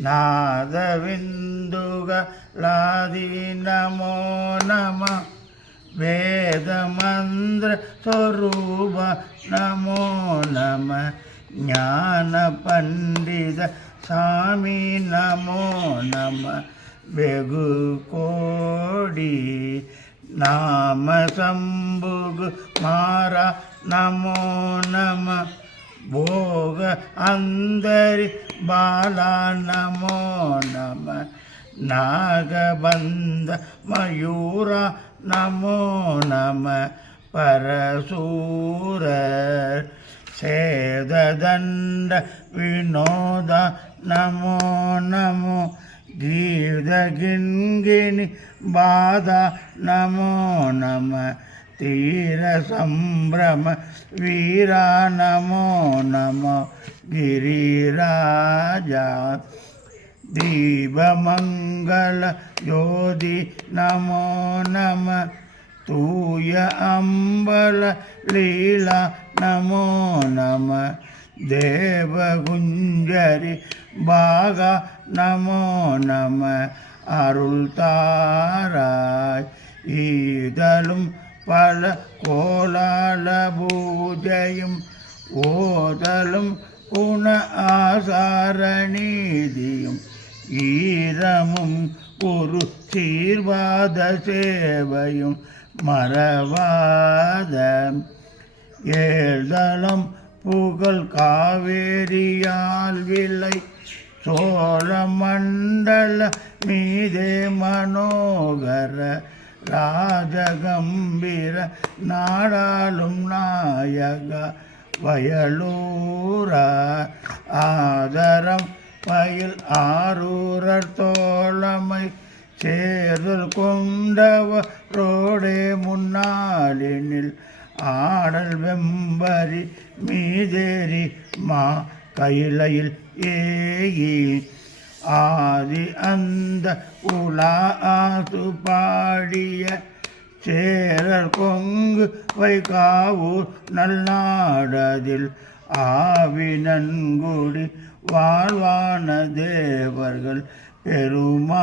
नादविन्दुगलादि नमो नमः वेदमन्त्रस्वरूप नमो नमः ज्ञानपण्डित स्वामी नमो नमः बेगुकोडी नाम शम्भुकुमारा नमो नमः भोग अंदरि बाला नमो नमः नागबंध मयूरा नमो नमः परशूर सेददंड विनोद नमो नमो गीर्दगिन्गिनि बाधा नमो नमः तीर संभ्रम वीरा नमो नमो गिरिराजा दीपमंगल ज्योति नमो नमः तूय अंबल लीला नमो नमः देवगुंजरि बागा नमो नमः अरुल्ताराय ईदलुम பல கோலால பூஜையும் ஓதலும் குண ஆசாரநீதியும் ஈரமும் ஒரு சீர்வாத சேவையும் மறவாத ஏழ்தலம் புகழ் காவேரியால் விலை சோழ மண்டல மீதே மனோகர ராஜகம்பீர நாடாளும் நாயக வயலூரா ஆதரம் பயில் ஆரூரர் தோழமை சேர்தல் கொண்டவரோடே முன்னாளினில் ஆடல் வெம்பரி மீதேறி மா கையிலையில் ஏகி ஆதி அந்த உலா ஆசு பாடிய சேரர் கொங்கு வைகாவூர் நல்நாடதில் ஆவினன்குடி வாழ்வான தேவர்கள் பெருமாளே.